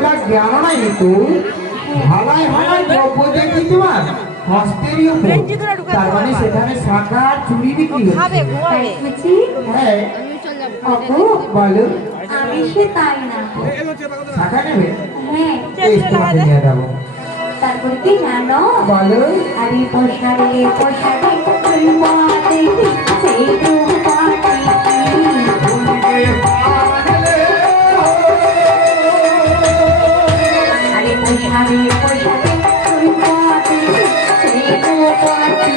বহুলা জ্ঞান নাই তো হালাই হালাই দ্রব্য দেখি তোমার হস্তেরই উপর তার মানে সেখানে শাখা চুরি বিক্রি হচ্ছে হ্যাঁ আপু বলো আমি সে তাই না শাখা নেবে হ্যাঁ তোমাকে নিয়ে যাবো তারপরে কি জানো বলো আরে পোশারে পোশারে তুই মাতে সেই রূপাটি আরে পোশারে পোশারে তুই মাতে সেই রূপাটি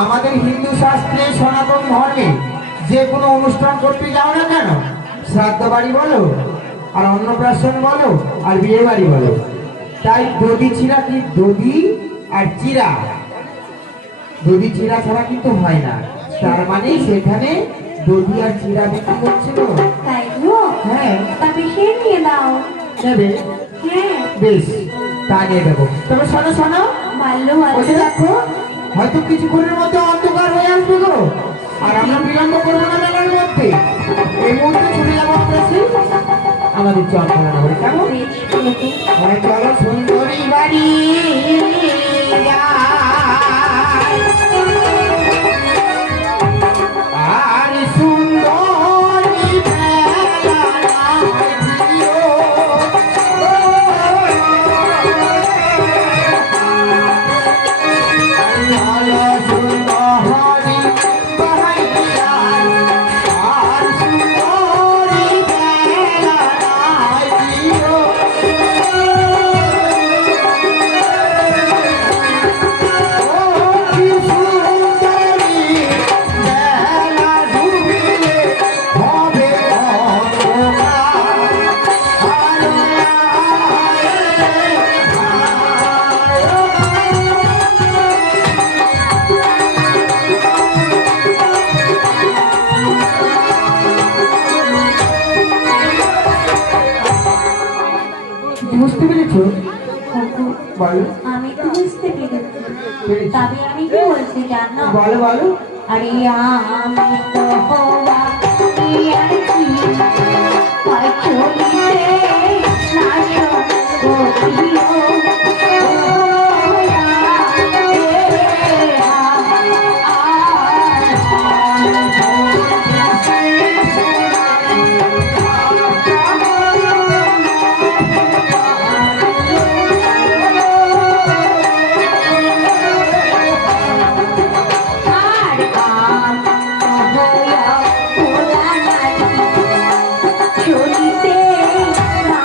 আমাদের হিন্দু শাস্ত্রে সনাতন ধর্মে যে কোনো অনুষ্ঠান করতে যাও না কেন শ্রাদ্ধ বাড়ি বলো আর অন্নপ্রাশন বলো আর বিয়ে বাড়ি বলো তাই দধি চিরা কি দধি আর চিরা দধি চিরা ছাড়া কিন্তু হয় না তার মানে সেখানে দধি আর চিরা বিক্রি করছিল তাই গো হ্যাঁ তবে সে নিয়ে দাও নেবে হ্যাঁ বেশ তা নিয়ে দেবো তবে শোনো শোনো ভালো ওই দেখো হয়তো কিছুক্ষণের মধ্যে অন্ধকার হয়ে আসবে গো আর আমরা বিলম্ব করবো না মেলার মধ্যে এই মুহূর্তে ছুটে যাবো আমাদের চঞ্চলা নগরে কেমন চলো সুন্দরী বাড়ি আর সুন্দরী বুঝতে পেরেছো বলো আমি তো বুঝতে পেরেছি তবে আমি কি বলছি জানো বলো বলো আরে আমি তো হওয়া কি আর কি হয় চলিতে না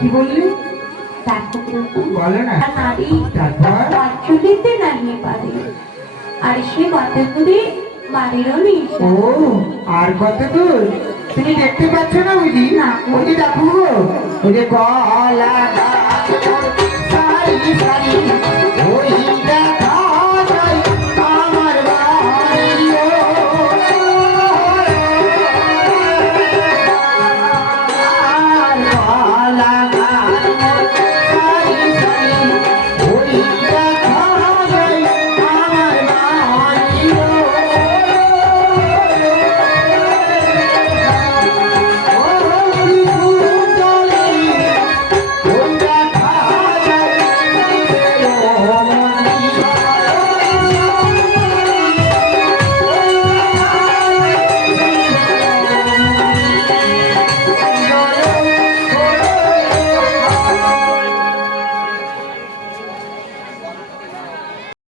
কি বললি বলে না চলিতে নামিয়ে পারে আর সে কত দূরে বাড়িরও নেই ও আর কত দূর তুমি দেখতে পাচ্ছ না বুঝি না ওই যে দেখো ওই যে গলা সারি সারি